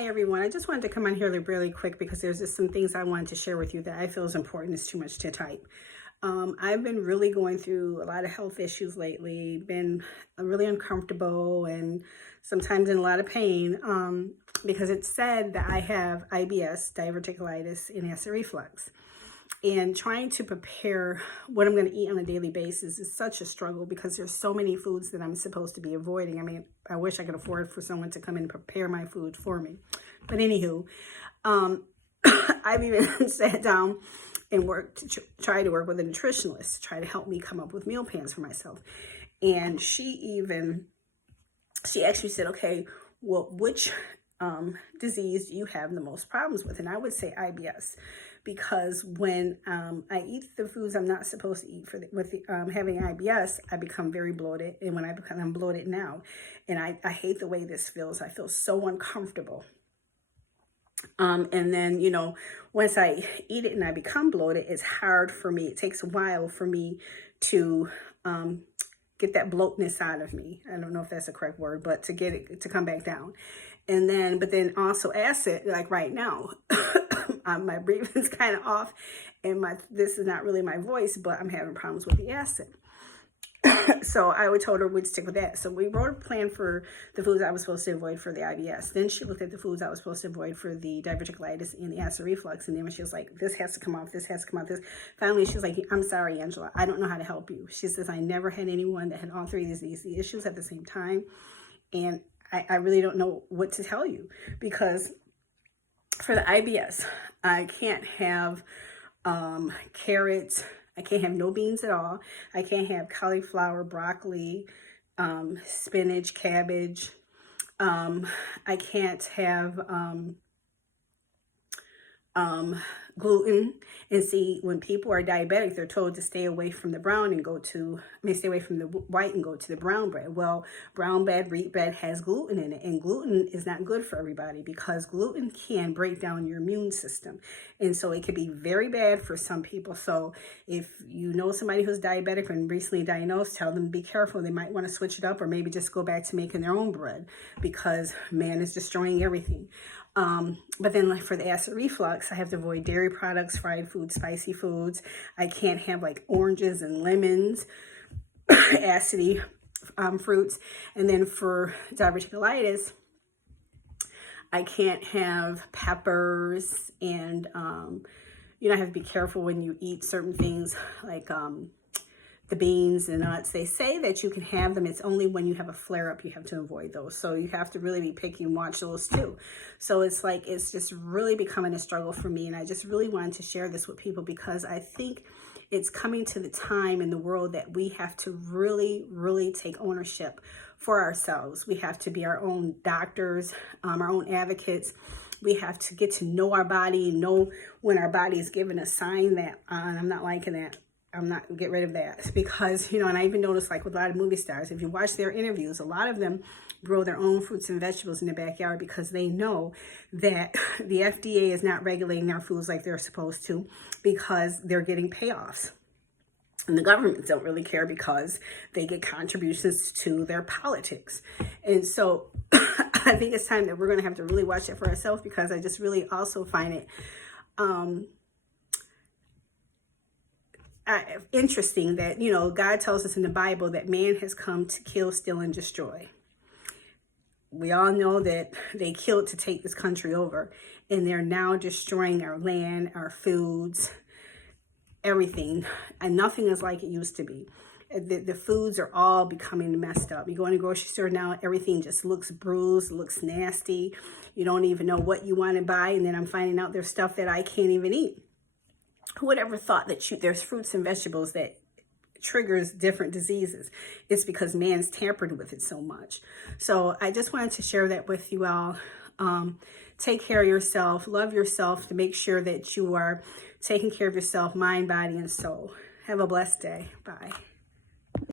Hi everyone. I just wanted to come on here really quick because there's just some things I wanted to share with you that I feel is important. It's too much to type. I've been really going through a lot of health issues lately, been really uncomfortable and sometimes in a lot of pain because it's said that I have IBS, diverticulitis, and acid reflux. And trying to prepare what I'm going to eat on a daily basis is such a struggle because there's so many foods that I'm supposed to be avoiding. I mean, I wish I could afford for someone to come in and prepare my food for me. But anywho, I've even sat down and try to work with a nutritionist to try to help me come up with meal plans for myself. And she actually said, okay, well, which disease do you have the most problems with? And I would say IBS, because when I eat the foods I'm not supposed to eat with having IBS, I become very bloated. And when I'm bloated now, and I hate the way this feels. I feel so uncomfortable. And then, once I eat it and I become bloated, it's hard for me. It takes a while for me to get that bloatness out of me. I don't know if that's the correct word, but to get it to come back down. But then also acid, like right now, my breathing's kind of off and this is not really my voice, but I'm having problems with the acid. So I told her we'd stick with that. So we wrote a plan for the foods I was supposed to avoid for the IBS. Then she looked at the foods I was supposed to avoid for the diverticulitis and the acid reflux. And then when she was like, this has to come off, this has to come off, this. Finally, she was like, I'm sorry, Angela, I don't know how to help you. She says, I never had anyone that had all three of these issues at the same time. And I really don't know what to tell you, because for the IBS, I can't have carrots. I can't have no beans at all. I can't have cauliflower, broccoli, spinach, cabbage. I can't have gluten. And see, when people are diabetic, they're told to stay away from the brown and stay away from the white and go to the brown bread. Well, brown bread, wheat bread has gluten in it, and gluten is not good for everybody because gluten can break down your immune system. And so it could be very bad for some people. So if you know somebody who's diabetic and recently diagnosed, tell them to be careful. They might want to switch it up or maybe just go back to making their own bread, because man is destroying everything. But then like for the acid reflux, I have to avoid dairy products, fried foods, spicy foods. I can't have like oranges and lemons, acidy fruits. And then for diverticulitis, I can't have peppers, and I have to be careful when you eat certain things like the beans and nuts. They say that you can have them. It's only when you have a flare-up you have to avoid those. So you have to really be picky and watch those too. So it's just really becoming a struggle for me. And I just really wanted to share this with people because I think it's coming to the time in the world that we have to really, really take ownership for ourselves. We have to be our own doctors, our own advocates. We have to get to know our body and know when our body is giving a sign that I'm not liking that. I'm not gonna get rid of that, because, and I even noticed like with a lot of movie stars, if you watch their interviews, a lot of them grow their own fruits and vegetables in their backyard because they know that the FDA is not regulating their foods like they're supposed to, because they're getting payoffs. And the governments don't really care because they get contributions to their politics. And so I think it's time that we're gonna have to really watch it for ourselves, because I just really also find it interesting that, God tells us in the Bible that man has come to kill, steal, and destroy. We all know that they killed to take this country over, and they're now destroying our land, our foods, everything, and nothing is like it used to be. The foods are all becoming messed up. You go in the grocery store now, everything just looks bruised, looks nasty. You don't even know what you want to buy, and then I'm finding out there's stuff that I can't even eat. Who would ever thought that there's fruits and vegetables that triggers different diseases? It's because man's tampered with it so much. So I just wanted to share that with you all. Take care of yourself, love yourself, to make sure that you are taking care of yourself, mind, body, and soul. Have a blessed day. Bye.